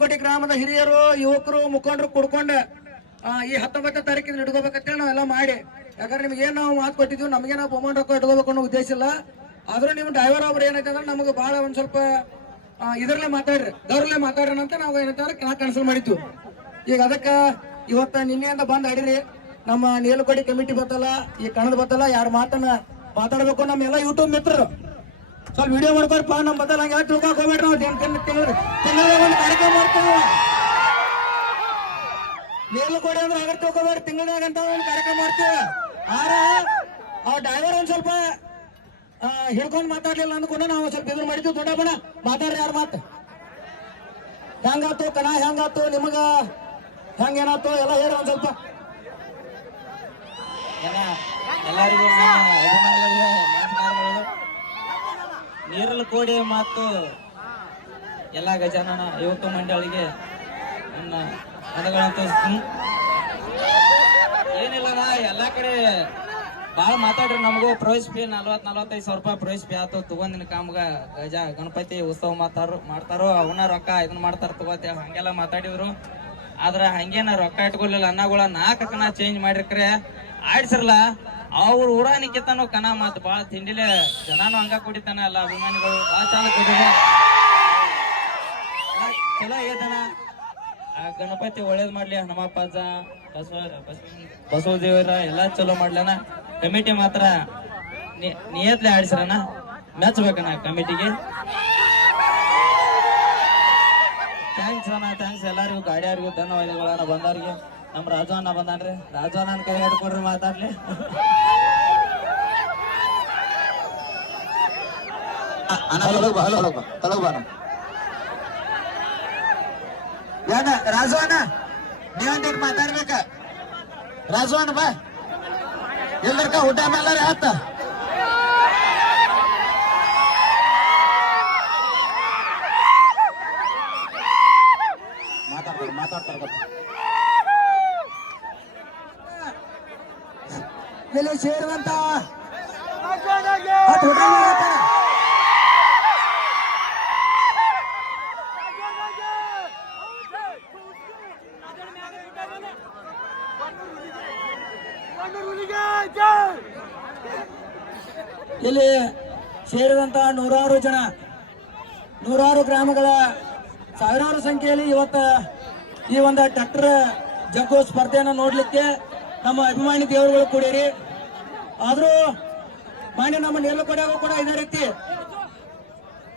ಕೋಟಿ ಗ್ರಾಮದ ಹಿರಿಯರು, ಯುವಕರು, ಮುಖಂಡರು ಕುಡ್ಕೊಂಡ ಈ ಹತ್ತೊಂಬತ್ತನೇ ತಾರೀಕಿನ ಇಟ್ಕೋಬೇಕಂತೇಳಿ ನಾವೆಲ್ಲ ಮಾಡಿ. ಯಾಕಂದ್ರೆ ನಿಮ್ಗೆ ಏನು ನಾವು ಮಾತು ಕೊಟ್ಟಿದ್ವಿ ನಮಗೆ ನಾವು ಬಹುಮಾನ ರೊಕ್ಕ ಇಟ್ಕೋಬೇಕು ಅನ್ನೋ ಉದ್ದೇಶ ಇಲ್ಲ. ಆದ್ರೂ ನಿಮ್ಮ ಡ್ರೈವರ್ ಒಬ್ರು ಏನೈತೆ ಅಂದ್ರೆ ನಮಗೆ ಬಹಳ ಒಂದ್ ಸ್ವಲ್ಪ ಇದರಲ್ಲೇ ಮಾತಾಡ್ರಿ ಮಾತಾಡೋಣ ಮಾತಾಡ್ರಿ ಅಂತ ನಾವು ಏನಂತಂದ್ರೆ ನಾ ಕ್ಯಾನ್ಸಲ್ ಮಾಡಿದ್ವಿ ಈಗ ಅದಕ್ಕ ಇವತ್ತು ನಿನ್ನೆಯಿಂದ ಬಂದ್ ಆಡಿರಿ, ನಮ್ಮ ನೇಲುಕೋಡಿ ಕಮಿಟಿ ಬತ್ತಲ್ಲ, ಈ ಕಣದ ಬತ್ತಲ್ಲ, ಯಾರು ಮಾತನ್ನ ಮಾತಾಡ್ಬೇಕು ನಮ್ಮೆಲ್ಲ ಯೂಟ್ಯೂಬ್ ಮಿತ್ರರು. ಸ್ವಲ್ಪ ವಿಡಿಯೋ ಮಾಡ್ಕೊಳ್ಪ ನಮ್ಮ ಬದಲ ಹಂಗೆ ತಿಳ್ಕೊಕ್ ಹೋಗ್ಬೇಡ್ರಿ ನಾವು ದಿನ ತಿನ್ನ ತಿಂಗ್ಳು ತಿಂಗಳ ಒಂದು ಕಾರ್ಯಕ್ರಮ ಮಾಡ್ತೀವಿ ನೇಲು ಕೊಡಿ ಅಂದ್ರೆ ಹಾಗೆ ತಿಳ್ಕೊಬೇಡ್ರಿ ತಿಂಗಳದಾಗ ಅಂತ ಒಂದು ಕಾರ್ಯಕ್ರಮ ಮಾಡ್ತೀವಿ. ಆರ, ಆ ಡ್ರೈವರ್ ಒಂದ್ ಸ್ವಲ್ಪ ಹಿಡ್ಕೊಂಡು ಮಾತಾಡ್ಲಿಲ್ಲ ಅಂದ್ಕೊಂಡು ನಾವು ಸ್ವಲ್ಪ ಇದ್ರ ಮಾಡಿದ್ವಿ. ದೊಡ್ಡ ಬಣ ಮಾತಾಡ್ರಿ ಯಾರು ಮಾತು. ಹೆಂಗಾತು ಕಣ, ಹೆಂಗಾತು ನಿಮಗ? ಹೆಂಗೇನಾತು? ಎಲ್ಲ ಹೇಳ್ರಿ ಒಂದ್ ಸ್ವಲ್ಪ. ಎಲ್ಲ ಎಲ್ಲರಿಗೂ ನೀರಲ್ ಕೋಡಿ ಮಾತು ಎಲ್ಲ ಗಜಾನನ ಯುವಕ ಮಂಡಳಿಗೆ ನನ್ನ ಮನಗಳಂತ ಏನಿಲ್ಲ ನಾ, ಎಲ್ಲ ಕಡೆ ಭಾಳ ಮಾತಾಡ್ರಿ ನಮಗೂ. ಪ್ರವೇಶ ಪಿ ನಲ್ವತ್, ನಲ್ವತ್ತೈದು ಸಾವಿರ ರೂಪಾಯಿ ಪ್ರವೇಶ ಪಿ ಆತು. ತಗೊಂದಿನ ಕಾಮ್ಗ ಗಜ ಗಣಪತಿ ಉತ್ಸವ ಮಾತಾರು, ಮಾಡ್ತಾರೋ ಅವನ್ನ ರೊಕ್ಕ ಇದನ್ನ ಮಾಡ್ತಾರ ತಗೋತೇವ ಹಂಗೆಲ್ಲ ಮಾತಾಡಿದ್ರು. ಆದ್ರ ಹಂಗೇನ ರೊಕ್ಕ ಇಟ್ಕೊಳ್ಳಿಲ್ಲ ಅನ್ನಗಳ ನಾಲ್ಕು ಕಣ ಚೇಂಜ್ ಮಾಡಿರ್ಕ್ರೆ. ಆಡ್ಸಿರ್ಲ. ಅವ್ರ ಊರಾನಿಕ್ಕಿಂತನೂ ಕಣ ಮಾತು ಭಾಳ ತಿಂಡಿಲೆ ಜನಾನು ಹಂಗ ಕುಡಿತಾನ ಎಲ್ಲ ಅಭಿಮಾನಿಗಳು ಭಾಳ ಚಂದ ಕುಡಿದ್ರು. ಚಲೋ ಐತನ ಆ ಗಣಪತಿ ಒಳ್ಳೇದ್ ಮಾಡ್ಲಿ, ಹನುಮಪ್ಪ ಬಸವ ಬಸವ ದೇವರ ಎಲ್ಲಾ ಚಲೋ ಮಾಡ್ಲನ ಕಮಿಟಿ ಮಾತ್ರ ನಿಯತ್ಲೆ ಆಡಿಸ್ರನ ಮೆಚ್ಚಬೇಕಣ್ಣ ಕಮಿಟಿಗೆ. ಥ್ಯಾಂಕ್ಸ್ ಅಣ್ಣ ಥ್ಯಾಂಕ್ಸ್ ಎಲ್ಲರಿಗೂ ಗಾಡಿಯಾರಿಗೂ ಧನ್ಯವಾದಗಳನ್ನ ಬಂದವ್ರಿಗೆ. ನಮ್ಮ ರಾಜು ಅಣ್ಣ ಬಂದಾನ್ರಿ. ರಾಜು ಅಣ್ಣನ ಕೈ ಹಿಡ್ಕೊಡ್ರಿ ಮಾತಾಡ್ಲಿ. ಹಲೋ ತೊಲಗ್ ಹಲೋ ತೊಲಗ್ ಬಾ ತೊಲಗ್ ಬಾ ಅಣ್ಣ. ಯಾಕ ರಾಜು ಅಣ್ಣ ನೀವಂದಿಟ್ ಮಾತಾಡ್ಬೇಕ. ರಾಜು ಅಣ್ಣ ಬಾ. ಎಲ್ಲರ್ಕ ಊಟ ಮೇಲೆ ಆತ. ಸೇರುವಂತ ಇಲ್ಲಿ ಸೇರಿದಂತ ನೂರಾರು ಜನ ನೂರಾರು ಗ್ರಾಮಗಳ ಸಾವಿರಾರು ಸಂಖ್ಯೆಯಲ್ಲಿ ಇವತ್ತ ಈ ಒಂದು ಟ್ರ್ಯಾಕ್ಟರ್ ಜಗ್ಗೋ ಸ್ಪರ್ಧೆಯನ್ನು ನೋಡ್ಲಿಕ್ಕೆ ನಮ್ಮ ಅಭಿಮಾನಿ ದೇವರುಗಳು ಕೂಡಿರಿ. ಆದ್ರೂ ಮಾನ್ಯ ನಮ್ಮ ನೇಲುಕೊಡೆಗೂ ಕೂಡ ಇದೇ ರೀತಿ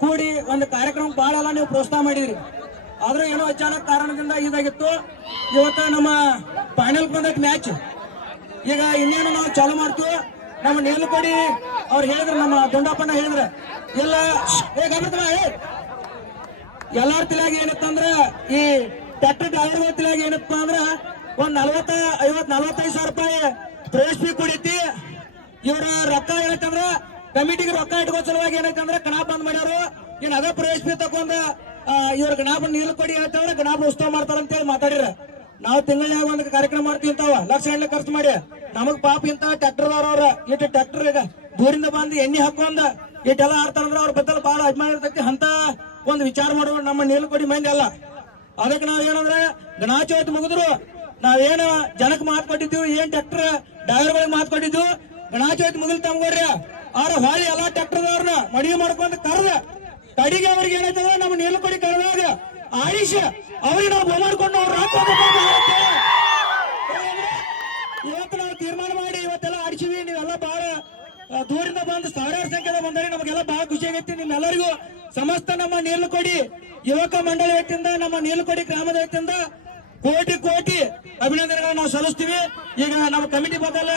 ಕೂಡಿ ಒಂದು ಕಾರ್ಯಕ್ರಮ ಬಹಳ ಎಲ್ಲ ನೀವು ಪ್ರೋತ್ಸಾಹ ಮಾಡಿದ್ರಿ. ಆದ್ರೂ ಏನೋ ಅಚಾನಕ್ ಕಾರಣದಿಂದ ಇದಾಗಿತ್ತು. ಇವತ್ತು ನಮ್ಮ ಫೈನಲ್ ಬಂದಕ್ ಮ್ಯಾಚ್ ಈಗ ಇನ್ನೇನು ನಾವು ಚಾಲು ಮಾಡ್ತೀವಿ? ನಮ್ಮ ನೇಲುಕೊಡಿ ಅವ್ರು ಹೇಳಿದ್ರು, ನಮ್ಮ ದೊಂಡಪ್ಪಣ್ಣ ಹೇಳಿದ್ರೆ. ಗಮನಿಸ್ತಾ ಏ ಎಲ್ಲಾರ ತಿಲಾಗ ಏನತ್ತಂದ್ರ ಈ ಟ್ರ್ಯಾಕ್ಟರ್ ಡ್ರೈವರ್ ತಿಳಿಯಾಗಿ ಏನಪ್ಪ ಅಂದ್ರ ಒಂದ್ ನಲ್ವತ್ತ ಐವತ್ ನಲ್ವತ್ತೈದು ಸಾವಿರ ರೂಪಾಯಿ ಪ್ರವೇಶ ಕುಡಿತಿ. ಇವ್ರ ರೊಕ್ಕ ಏನೈತಂದ್ರ ಕಮಿಟಿಗೆ ರೊಕ್ಕ ಇಟ್ಕೋ ಸಲುವಾಗಿ ಏನಾಯ್ತಂದ್ರ ಗಣಾಪ ಬಂದ್ ಮಾಡ್ಯಾರು ಇನ್ ಅದ ಪ್ರವೇಶ ತಕೊಂಡ ಇವ್ರ ಗಣಾಪ ನೀರು ಕೊಡಿ ಹೇಳ್ತಾವ್ರ ಗಣಾಪ ಉತ್ಸವ ಮಾಡ್ತಾರ ಅಂತ ಹೇಳಿ ಮಾತಾಡಿರ. ನಾವು ತಿಂಗಳಾಗ ಒಂದು ಕಾರ್ಯಕ್ರಮ ಮಾಡ್ತೀವಿ ಇಂತಾವ ಲಕ್ಷ ಗಂಟೆ ಖರ್ಚು ಮಾಡಿ. ನಮಗ್ ಪಾಪ ಇಂತ ಟ್ರ್ಯಾಕ್ಟರ್ ಅವ್ರ. ಇಟ್ಟು ಟ್ರ್ಯಾಕ್ಟರ್ ಈಗ ದೂರಿಂದ ಬಂದು ಎಣ್ಣೆ ಹಾಕೊಂಡ, ಇಟ್ಟೆಲ್ಲ ಆಡ್ತಾರಂದ್ರ ಅವ್ರ ಬದಲ ಬಹಳ ಅಭಿಮಾನ ಇರ್ತೈತಿ. ಅಂತ ಒಂದು ವಿಚಾರ ಮಾಡುವ ನಮ್ಮ ನೀಲಕೊಡಿ ಮಂದಿ ಅಲ್ಲ. ಅದಕ್ಕೆ ನಾವ್ ಏನಂದ್ರೆ ಗಣಾಚೌತಿ ಮುಗಿದ್ರು. ನಾವೇನು ಜನಕ್ಕೆ ಮಾತು ಕೊಟ್ಟಿದ್ವಿ ಏನ್ ಟ್ರ್ಯಾಕ್ಟರ್ ಡ್ರೈವರ್ಗಳಿಗೆ ಮಾತು ಕೊಟ್ಟಿದ್ವು ಗಣಾಚೌತಿ ಮುಗಿಲ್ ತಮ್ಗೋಡ್ರಿ ಅವ್ರ ಹೊಳಿ ಎಲ್ಲಾ ಟ್ರ್ಯಾಕ್ಟರ್ದವ್ರನ್ನ ಮಡಿಗೆ ಮಾಡ್ಕೊಂತ ಕರ್ದ. ಕಡಿಗೆ ಅವ್ರಿಗೆ ಏನಾಯ್ತದ? ನಮ್ಮ ನೀಲಕೊಡಿ ಕರೆದಾಗ ಆಯುಷ್ ಅವ್ರಿಗೆ ನಾವು ಬಹುಮಾಡ್ಕೊಂಡು ಅವ್ರು. ಇವತ್ತು ನಾವು ತೀರ್ಮಾನ ಮಾಡಿ ಇವತ್ತೆಲ್ಲ ಆಡಿಸಿವಿ. ನೀವೆಲ್ಲ ಬಹಳ ದೂರಿಂದ ಬಂದು ಸಾವಿರಾರು ಸಂಖ್ಯೆ ಬಂದರೆ ನಮಗೆಲ್ಲ ಬಹಳ ಖುಷಿ ಆಗೈತಿ. ನಿಮ್ಮೆಲ್ಲರಿಗೂ ಸಮಸ್ತ ನಮ್ಮ ನೀಲಕೊಡಿ ಯುವಕ ಮಂಡಳಿ ವ್ಯಕ್ತಿಯಿಂದ ನಮ್ಮ ನೀಲುಕೊಡಿ ಗ್ರಾಮದ ವತಿಯಿಂದ ಕೋಟಿ ಕೋಟಿ ಅಭಿನಂದನೆಗಳನ್ನು ನಾವು ಸಲ್ಲಿಸ್ತೀವಿ. ಈಗ ನಮ್ಮ ಕಮಿಟಿ ಬದಲ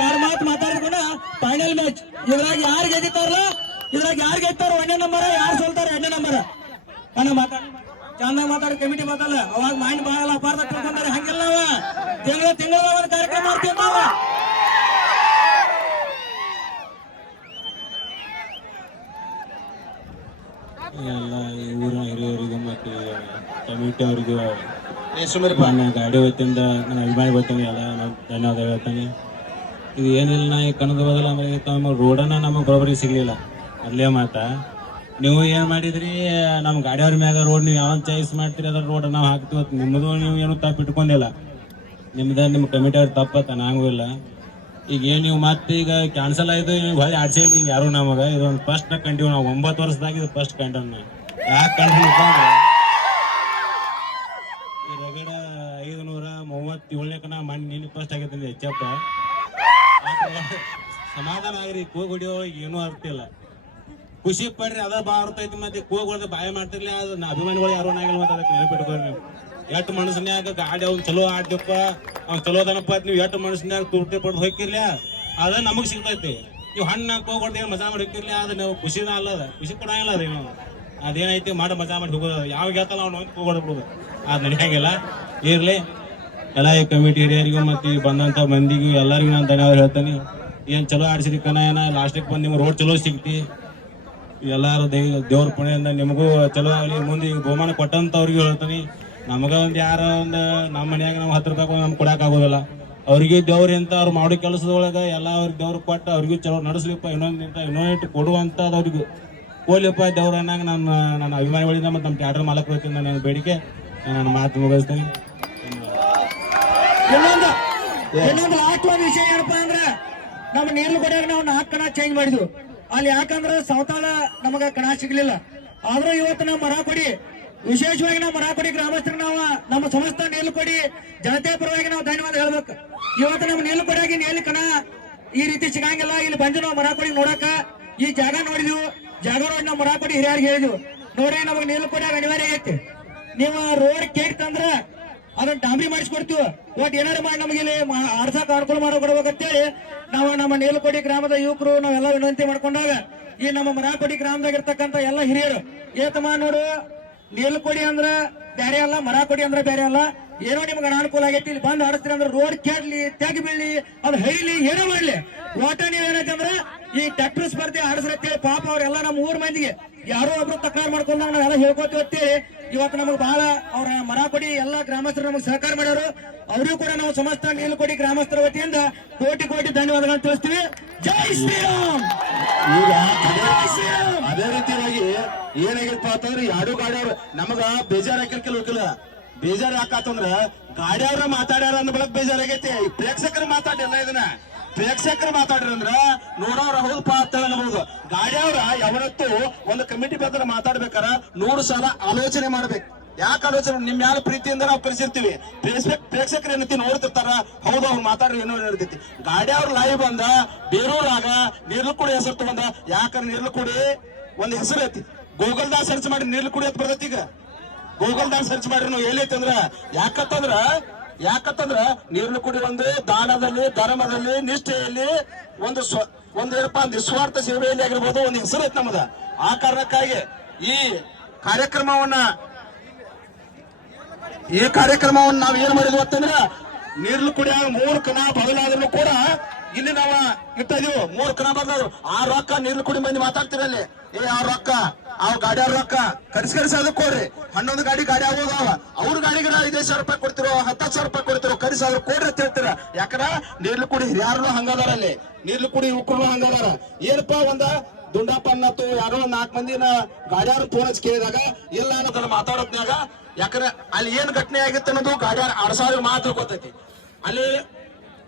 ಯಾರ ಮಾತು ಮಾತಾಡಿದ್ಕೊಂಡು ಫೈನಲ್ ಮ್ಯಾಚ್ ಇದ್ರಾಗ ಯಾರು ಗೆದ್ದಿತ್ತಾರಲ್ಲ ಇದ್ರಾಗ ಯಾರು ಗೆದ್ದಾರೋ ಒಂದನೇ ನಂಬರ್ ಯಾರು ಸೋಲ್ತಾರ ಎಣ್ಣೆ ನಂಬರ್ ಅಣ್ಣ ಮಾತಾಡಿ, ಚಂದ ಮಾತಾಡಿ ಕಮಿಟಿ ಮಾತಲ್ಲ ಅವಾಗ ಮೈಂಡ್ ಬಾಳಲ್ಲ ಅಪಾರ್ಥ ತಿಳ್ಕೊಂತಾರೆ. ಹಂಗೆಲ್ಲ ಅವ. ತಿಂಗಳ ತಿಂಗಳ ಒಂದು ಕಾರ್ಯಕ್ರಮ ಮಾಡ್ತೀವಿ ನಾವು ಎಲ್ಲ ಊರ ಹಿರಿಯರಿಗೂ ಮತ್ತು ಕಮಿಟಿ ಅವರಿಗೂ ನನ್ನ ಗಾಡಿ ವತಿಯಿಂದ ನನ್ನ ಅಭಿಮಾನಿ ವತಿಯಿಂದ ಎಲ್ಲ ಧನ್ಯವಾದ ಹೇಳ್ತಾನೆ ಇದು ಏನಿಲ್ಲ ನಾ ಈ ಕನ್ನಡ ಬದಲ ಆಮೇಲೆ ತಮ್ಮ ರೋಡನ್ನ ನಮಗೆ ಬರೋಬ್ಬರಿ ಸಿಗಲಿಲ್ಲ. ಅಲ್ಲೇ ಮಾತಾ, ನೀವು ಏನು ಮಾಡಿದ್ರಿ ನಮ್ಮ ಗಾಡಿಯವ್ರ ಮ್ಯಾಗ ರೋಡ್ ನೀವು ಯಾವ ಚಾಯ್ಸ್ ಮಾಡ್ತೀರಿ, ಅದ್ರ ರೋಡ್ ನಾವು ಹಾಕ್ತಿವಿ ನಿಮ್ಮದು ನೀವು ಏನು ತಪ್ಪು ಇಟ್ಕೊಂಡಿಲ್ಲ. ನಿಮ್ಮದು ನಿಮ್ಮ ಕಮಿಟಿ ಅವ್ರು ತಪ್ಪತ್ತ ನಂಗೂ ಇಲ್ಲ. ಈಗ ಏನು ನೀವು ಮತ್ತೆ ಈಗ ಕ್ಯಾನ್ಸಲ್ ಆಯಿತು ನೀವು ಹೊಳೆ ಆಡ್ಸಿಲ್ಲ ಈಗ ಯಾರು ನಮಗೆ, ಇದೊಂದು ಫಸ್ಟ್ ಕಂಡೀವಿ ನಾವು ಒಂಬತ್ತು ವರ್ಷದಾಗ ಇದು ಫಸ್ಟ್ ಕಂಟಿನ್ಯೂ ಯಾಕೆ ಕಂಟಿನ್ಯೂ ಈ ಐದುನೂರ ಐದು ನೂರ ಮೂವತ್ತೇಳನೇ ಕನ ಮಣ್ಣು ನಿನ್ನ ಫಸ್ಟ್ ಆಗೈತೆ ಹೆಚ್ಚಪ್ಪ ಸಮಾಧಾನ ಆಗ್ರಿ ಕೂಗ್ ಹೊಡಿಯೋಳಗೆ ಏನೂ ಅರ್ಥ ಇಲ್ಲ. ಖುಷಿ ಪಡ್ರಿ, ಅದ ಬಾ ಅರ್ಥ ಐತಿ ಮತ್ತೆ ಕೂಗ್ ಹೊಡೆದು ಬಾಯ ಮಾಡ್ತಿರ್ಲಿ, ಅದು ಅಭಿಮಾನಿಗಳು ಯಾರು ಆಗಿಲ್ಲ ಮತ್ತೆ ಅದಕ್ಕೆ ನೆನಪಿಟ್ಕೋರಿ ನೀವು. ಎಷ್ಟು ಮನಸ್ಸಿನ್ಯಾಗ ಗಾಡಿ ಅವ್ನು ಚಲೋ ಆಡ್ದಪ್ಪ, ಅವ್ನು ಚಲೋ ಅದನಪ್ಪ ನೀವು ಎಷ್ಟು ಮನಸ್ಸಿನ್ಯಾಗ ತುರ್ಟಿ ಪಡೆದು ಹೋಗಿರ್ಲಿ ಅದ ನಮಗ್ ಸಿಗ್ತೈತಿ. ನೀವು ಹಣ್ಣು ಕೂಗ್ ಹೊಡೆದು ಏನು ಮಜಾ ಮಾಡಿ ಹೋಗಿರ್ಲಿ ಅದು ನಾವು ಖುಷಿನ ಅಲ್ಲದ, ಖುಷಿ ಕೊಡಂಗಿಲ್ಲ ಅದೇನು ಅದೇನೈತಿ, ಮಾಡಿ ಮಜಾ ಮಾಡಿ ಹೋಗೋದು ಯಾವ ಗೆತ್ತಲ್ಲ ಅವ್ನು ಹೋಗಿ ಹೋಗ್ಬಿಡೋದು ಅದು ನಡೆಯಂಗಿಲ್ಲ ಇರಲಿ. ಎಲ್ಲ ಈ ಕಮಿಟಿ ಹಿರಿಯರಿಗೂ ಮತ್ತು ಈ ಬಂದಂಥ ಮಂದಿಗೂ ಎಲ್ಲರಿಗೂ ನಾನು ಧನ್ಯವಾದ ಹೇಳ್ತೇನೆ. ಏನು ಚಲೋ ಆಡ್ಸಿರಿ ಕಣ, ಏನ ಲಾಸ್ಟಿಗೆ ಬಂದು ನಿಮ್ಗೆ ರೋಡ್ ಚಲೋ ಸಿಗ್ತಿ. ಎಲ್ಲರೂ ದೇವ ದೇವ್ರ ಪುಣ್ಯದಿಂದ ನಿಮಗೂ ಚಲೋ ಆಗಲಿ. ಮುಂದೆ ಈಗ ಬಹುಮಾನ ಕೊಟ್ಟಂಥವ್ರಿಗೂ ಹೇಳ್ತೀನಿ. ನಮಗೆ ಒಂದು ಯಾರ ಒಂದು ನಮ್ಮ ಮನ್ಯಾಗ ನಾವು ಹತ್ತು ರೂಪಾಯಿ ನಮ್ಗೆ ಕೊಡೋಕ್ಕಾಗೋದಿಲ್ಲ ಅವ್ರಿಗೆ ದೇವ್ರಿ ಅಂತ ಅವ್ರು ಮಾಡೋ ಕೆಲಸದೊಳಗೆ ಎಲ್ಲ ಅವ್ರಿಗೆ ದೇವ್ರು ಕೊಟ್ಟು ಅವ್ರಿಗೂ ಚಲೋ ನಡೆಸ್ಲಿಪ್ಪ ಇನ್ನೊಂದಿಂತ ಇನ್ನೊಂದಿಟ್ಟು ಕೊಡುವಂಥದ್ದು ಅವ್ರಿಗೂ ಕೋಲಿಪ್ಪ ದೇವ್ರ ಅನ್ನಂಗೆ ನಾನು ನನ್ನ ಅಭಿಮಾನಿಗಳಿಂದ ಮತ್ತು ನಮ್ಮ ಥಿಯೇಟರ್ ಮಾಲಕ್ ನಾನು ಬೇಡಿಕೆ. ನಾನು ಮಾತು ಮುಗಿಸ್ತೇನೆ. ಇನ್ನೊಂದು ಇನ್ನೊಂದು ಲಾಸ್ಟ್ ಒಂದು ವಿಷಯ ಏನಪ್ಪ ಅಂದ್ರೆ ನಮ್ಮ ನೀರ್ಲು ಕೊಡಿಯಾಗ ನಾವು ನಾಲ್ಕು ಕಣ ಚೇಂಜ್ ಮಾಡಿದ್ವು. ಅಲ್ಲಿ ಯಾಕಂದ್ರೆ ಸೌತಾಳ ನಮಗ ಕಣ ಸಿಗ್ಲಿಲ್ಲ. ಆದ್ರೂ ಇವತ್ತು ನಾವು ಮರ ಕೊಡಿ ವಿಶೇಷವಾಗಿ ನಾವು ಮರ ಕೊಡಿ ಗ್ರಾಮಸ್ಥರು ನಾವು ನಮ್ಮ ಸಮಸ್ತ ನೀಲುಕೊಡಿ ಜನತೆ ಪರವಾಗಿ ನಾವು ಧನ್ಯವಾದ ಹೇಳ್ಬೇಕು. ಇವತ್ತು ನಮ್ಮ ನೀರ್ಲು ಕೊಡಾಗಿ ನೀಲಿ ಕಣ ಈ ರೀತಿ ಸಿಗಂಗಿಲ್ಲ. ಇಲ್ಲಿ ಬಂದು ನಾವು ಮರ ಕೊಡಿ ನೋಡಕ. ಈ ಜಾಗ ನೋಡಿದ್ವು. ಜಾಗ ನೋಡಿ ನಾವು ಮರ ಕೊಡಿ ಹಿರಿಯರಿಗೆ ಹೇಳಿದ್ವು. ನೋಡಿ ನಮಗೆ ನೀರ್ಲು ಕೊಡಿಯಾಗ ಅನಿವಾರ್ಯ ಆಗೈತಿ ನೀವು ರೋಡ್ ಕೇಟ್ ತಂದ್ರ ಅದನ್ನ ಡಾಂಬ್ರಿ ಮಾಡಿಸ್ಕೊಡ್ತೀವಿ. ಒಟ್ ಏನಾರು ಮಾಡಿ ನಮಗೆ ಇಲ್ಲಿ ಆಡ್ಸಕ್ ಅನುಕೂಲ ಮಾಡೋ ಹೇಳಿ ನಾವು ನಮ್ಮ ನೇಲಕೋಟಿ ಗ್ರಾಮದ ಯುವಕರು ನಾವೆಲ್ಲ ವಿನಂತಿ ಮಾಡ್ಕೊಂಡಾಗ ಈ ನಮ್ಮ ಮರಾಕೋಟಿ ಗ್ರಾಮದಾಗ ಇರ್ತಕ್ಕಂತ ಎಲ್ಲ ಹಿರಿಯರು, ಏತಮ್ಮ ನೋಡು, ನೇಲಕೋಡಿ ಅಂದ್ರ ಬೇರೆ ಅಲ್ಲ, ಮರಾಕೋಡಿ ಅಂದ್ರ ಬೇರೆ ಅಲ್ಲ, ಏನೋ ನಿಮ್ಗೆ ಅನಾನುಕೂಲ ಆಗೈತಿ, ಇಲ್ಲಿ ಬಂದು ಆಡಿಸ್ತೀರಿ ಅಂದ್ರೆ ರೋಡ್ ಕೇಳಲಿ ತೆಗಿ ಬೀಳಲಿ, ಅದು ಹೈಲಿ, ಏನೋ ಮಾಡ್ಲಿ. ಒಟ್ಟ ನೀವ್ ಏನೈತೆ ಅಂದ್ರೆ ಈ ಟ್ರಾಕ್ಟರ್ ಸ್ಪರ್ಧೆ ಆಡಿಸ್ರತ್ತೇಳಿ ಪಾಪ ಅವ್ರೆಲ್ಲ ನಮ್ಮ ಊರ್ ಮಂದಿಗೆ ಯಾರೋ ಒಬ್ರು ತಕರಾರು ಮಾಡ್ಕೊಂಡಾಗ ನಾವೆಲ್ಲ ಹೇಳ್ಕೊತೀವಿ ಅಂತೇಳಿ ಇವತ್ತು ನಮಗೆ ಬಹಳ ಅವ್ರ ಮರಾಪಡಿ ಎಲ್ಲಾ ಗ್ರಾಮಸ್ಥರು ನಮಗೆ ಸಹಕಾರ ಮಾಡ್ಯಾರು. ಅವರಿಗೂ ಕೂಡ ನಾವು ಸಮಸ್ತ ನೀಲಕೋಟಿ ಗ್ರಾಮಸ್ಥರ ವತಿಯಿಂದ ಕೋಟಿ ಕೋಟಿ ಧನ್ಯವಾದಗಳನ್ನು ತಿಳಿಸ್ತೀವಿ. ಜೈ ಶ್ರೀರಾಮ್! ಅದೇ ರೀತಿಯಾಗಿ ಏನಾಗಿತ್ತು ಅಂತಂದ್ರೆ ಯಾರು ಗಾಡಿಯವ್ರು? ನಮಗ ಬೇಜಾರ್ ಹಾಕಿರ್ಕಿಲ್ಲ ಬೇಜಾರ್ ಯಾಕಂತಂದ್ರ ಗಾಡಿಯವ್ರ ಮಾತಾಡ್ಯಾರ ಅಂದ ಬಳಕ್ ಬೇಜಾರಾಗೈತಿ. ಪ್ರೇಕ್ಷಕರು ಮಾತಾಡಿಲ್ಲ ಇದನ್ನ. ಪ್ರೇಕ್ಷಕರು ಮಾತಾಡ್ರಂದ್ರ ನೋಡೋರ ಹೌದಪ್ಪ ಅಂತ ಅನ್ಬಹುದು ಗಾಡಿಯವ್ರ ಯಾವತ್ತೂ ಒಂದು ಕಮಿಟಿ ಬಗ್ಗೆ ಮಾತಾಡ್ಬೇಕಾರ ನೂರು ಸಲ ಆಲೋಚನೆ ಮಾಡ್ಬೇಕು. ಯಾಕೆ ಆಲೋಚನೆ ನಿಮ್ ಮ್ಯಾಲ ಪ್ರೀತಿಯಿಂದ ನಾವು ಕರೆಸಿರ್ತೀವಿ ಪ್ರೇಕ್ಷಕರ ಏನೈತಿ ನೋಡ್ತಿರ್ತಾರ? ಹೌದು, ಅವ್ರು ಮಾತಾಡ್ರಿ ಏನೋ ನಡೀತೈತಿ ಗಾಡಿಯವ್ರ ಲೈವ್ ಬಂದ ಬೇರೂರಾಗ ನಿರ್ಲುಕುಡಿ ಹೆಸರು ತಗೊಂಡ, ಯಾಕಂದ್ರೆ ಕೂಡ ಒಂದ್ ಹೆಸರು ಐತಿ. ಗೂಗಲ್ ದಾಗ ಸರ್ಚ್ ಮಾಡಿ ನೀರ್ಲು ಅಂತ ಬರ್ತೈತಿ ಈಗ. ಗೂಗಲ್ ದಾಗ ಸರ್ಚ್ ಮಾಡ್ರಿ ನಾವು ಎಲ್ಲೈತಿ ಅಂದ್ರ, ಯಾಕಂತಂದ್ರ ಯಾಕಂತಂದ್ರ ನೀರ್ಲು ಕುಡಿ ಒಂದು ದಾನದಲ್ಲಿ, ಧರ್ಮದಲ್ಲಿ, ನಿಷ್ಠೆಯಲ್ಲಿ ಒಂದು ಸ್ವ ಒಂದು ಏನಪ್ಪಾ ನಿಸ್ವಾರ್ಥ ಸೇವೆಯಲ್ಲಿ ಆಗಿರ್ಬೋದು, ಒಂದು ಹೆಸರು ಐತಿ ಆ ಕಾರಣಕ್ಕಾಗಿ ಈ ಕಾರ್ಯಕ್ರಮವನ್ನ ಈ ಕಾರ್ಯಕ್ರಮವನ್ನು ನಾವು ಏನ್ ಮಾಡಿದ್ವಿ ಅಂತಂದ್ರೆ ನೀರ್ಲು ಕುಡಿಯ ಮೂರು ಕಣ ಬದಲಾದ್ರೂ ಕೂಡ ಇಲ್ಲಿ ನಾವ ಇಟ್ಟ ಇದೀವಿ. ಮೂರು ಬಂದ್ರು ಆ ರೊಕ್ಕ ನೀರ್ಲು ಕುಡಿ ಮಂದಿ ಮಾತಾಡ್ತಿರಲ್ಲಿ ಏ, ಆ ರೊಕ್ಕ, ಆ ಗಾಡಿಯ ರೊಕ್ಕ ಕರ್ಸಿ ಅದಕ್ಕೆ ಕೊಡ್ರಿ. ಹನ್ನೊಂದು ಗಾಡಿ ಗಾಡಿ ಆಗೋದಾವ ಅವ್ರ ಗಾಡಿಗೆ ಐದೈದು ಸಾವಿರ ರೂಪಾಯಿ ಕೊಡ್ತಿರೋ ಹತ್ತು ಸಾವಿರ ರೂಪಾಯಿ ಕೊಡ್ತಿರೋ, ಕರ್ಸಿ ಅದ್ರ ಕೊಡ್ರಿ ಅಂತ ಹೇಳ್ತೀರ. ಯಾಕಂದ್ರ ನೀರ್ಲು ಕುಡಿ ಯಾರು ಹಂಗದಾರ ಅಲ್ಲಿ. ನೀರ್ಲು ಕುಡಿ ಯುವಕರು ಹಂಗದಾರ. ಏನಪ್ಪ ಒಂದ? ದುಂಡಪ್ಪ ಅನ್ನತ್ತು ಯಾರೋ ನಾಲ್ಕು ಮಂದಿನ ಗಾಡಿಯಾರ ಹಚ್ಚಿ ಕೇಳಿದಾಗ, ಇಲ್ಲ ಅನ್ನೋದನ್ನ ಮಾತಾಡೋದ್ನಾಗ ಯಾಕಂದ್ರೆ ಅಲ್ಲಿ ಏನ್ ಘಟನೆ ಆಗಿತ್ತು ಅನ್ನೋದು ಗಾಡಿಯಾರ ಆಡ್ಸಾವ್ರಿಗೆ ಮಾತ್ರ ಗೊತ್ತೈತಿ. ಅಲ್ಲಿ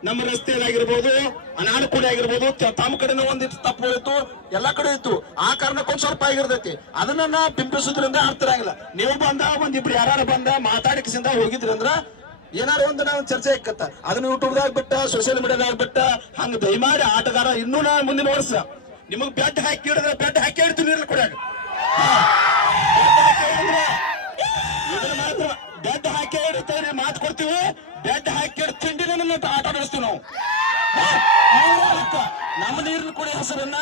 ನಮ್ಮ ರಸ್ತೆಯಲ್ಲಾಗಿರ್ಬೋದು ಅನಾನುಕೂಲ ಆಗಿರ್ಬೋದು ತಮ್ಮ ಕಡೆನೂ ಒಂದಿತ್ತು ತಪ್ಪು ಇತ್ತು, ಎಲ್ಲಾ ಕಡೆ ಇತ್ತು. ಆ ಕಾರಣಕ್ಕೊಂದು ಸ್ವಲ್ಪ ಆಗಿರ್ತೈತಿ. ಅದನ್ನ ನಾ ಅರ್ಥ ಆಗಿಲ್ಲ. ನೀವು ಬಂದ ಒಂದಿಬ್ರು ಯಾರು ಬಂದ ಮಾತಾಡಿಸಿಂದ ಹೋಗಿದ್ರಿ ಅಂದ್ರ ಏನಾರು ಒಂದು ನಾವು ಚರ್ಚೆ ಇಕ್ಕತ್ತ. ಅದನ್ನ ಯೂಟ್ಯೂಬ್ದಾಗ ಬಿಟ್ಟ ಸೋಷಿಯಲ್ ಮೀಡಿಯಾದಾಗ ಬಿಟ್ಟ ಹಂಗ ದಯಮಾಡಿ ಆಟಗಾರ ಇನ್ನೂ ನಾ ಮುಂದಿನ ವರ್ಷ. ನಿಮಗ್ ಬೆಡ್ ಹಾಕಿ ಹಿಡಿದ್ರೆ ಬೆಡ್ ಹಾಕಿ ಹೇಳ್ತೀನಿ ಕೊಡ. ಇದನ್ನ ಮಾತ್ರ ಬೆಡ್ ಹಾಕಿ ಹಿಡಿತೇವೆ ಮಾತು ಕೊಡ್ತೀವಿ? ಬೆಡ್ ಹಾಕಿ ತಿಂಡಿ ಆಟ ಆಡಿಸ್ತೀವಿ ನಾವು? ನಮ್ಮ ನೀರ್ಲು ಕುಡಿ ಹೆಸರನ್ನ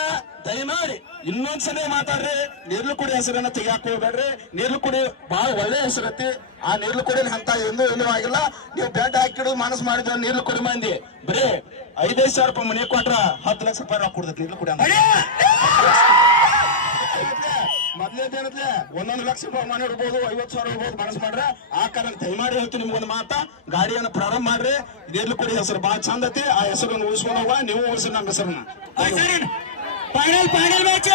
ದಯಮಾಡಿ ಇನ್ನೊಂದ್ಸಲ ಮಾತಾಡ್ರಿ. ನೀರ್ಲು ಕುಡಿ ಹೆಸರನ್ನ ತೆಗಿಯಾಕ ಹೋಗ್ಬೇಡ್ರಿ. ನೀರ್ಲು ಕುಡಿ ಬಹಳ ಒಳ್ಳೆ ಹೆಸರೈತಿ ಆ ನೀರ್ಲು ಕುಡಿ ಅಂತ ಎಂದು ಎಲ್ಲೂ ಆಗಿಲ್ಲ. ನೀವು ಬೆಡ್ ಹಾಕಿಡು ಮನಸ್ಸು ಮಾಡಿದ್ರೆ ನೀರ್ಲು ಕುಡಿ ಮಂದಿ. ಬರೀ ಐದೈದು ಸಾವಿರ ರೂಪಾಯಿ ಮನೆ ಕೊಟ್ರ ಹತ್ತು ಲಕ್ಷ ರೂಪಾಯಿ ರೊಕ್ಕ ಕೊಡ್ತೈತಿ ನೀರ್ಲು ಕುಡಿ ಮೊದ್ಲೇದೇನತ್ಲೆ ಒಂದೊಂದು ಲಕ್ಷ ರೂಪಾಯಿ ಮನೆ ಇಡ್ಬೋದು, ಐವತ್ತು ಸಾವಿರ ಇಡ್ಬೋದು, ಮನಸ್ಸು ಮಾಡ್ರೆ, ಆ ಕಾರಣ ದಯಮಾಡಿ ಹೇಳ್ತೀನಿ ನಿಮ್ಗೊಂದು ಮಾತ. ಗಾಡಿಯನ್ನು ಪ್ರಾರಂಭ ಮಾಡ್ರಿ ಇದೇರ್ಲು ಕೊಡಿ ಹೆಸರು? ಬಹಳ ಚಂದ ಐತಿ. ಆ ಹೆಸರನ್ನು ಉಳಿಸ್ಕೊಂಡು ಹೋಗ ನೀವು ಉಳಿಸ್ರಿ ನಮ್ಮ ಹೆಸರನ್ನ. Final final match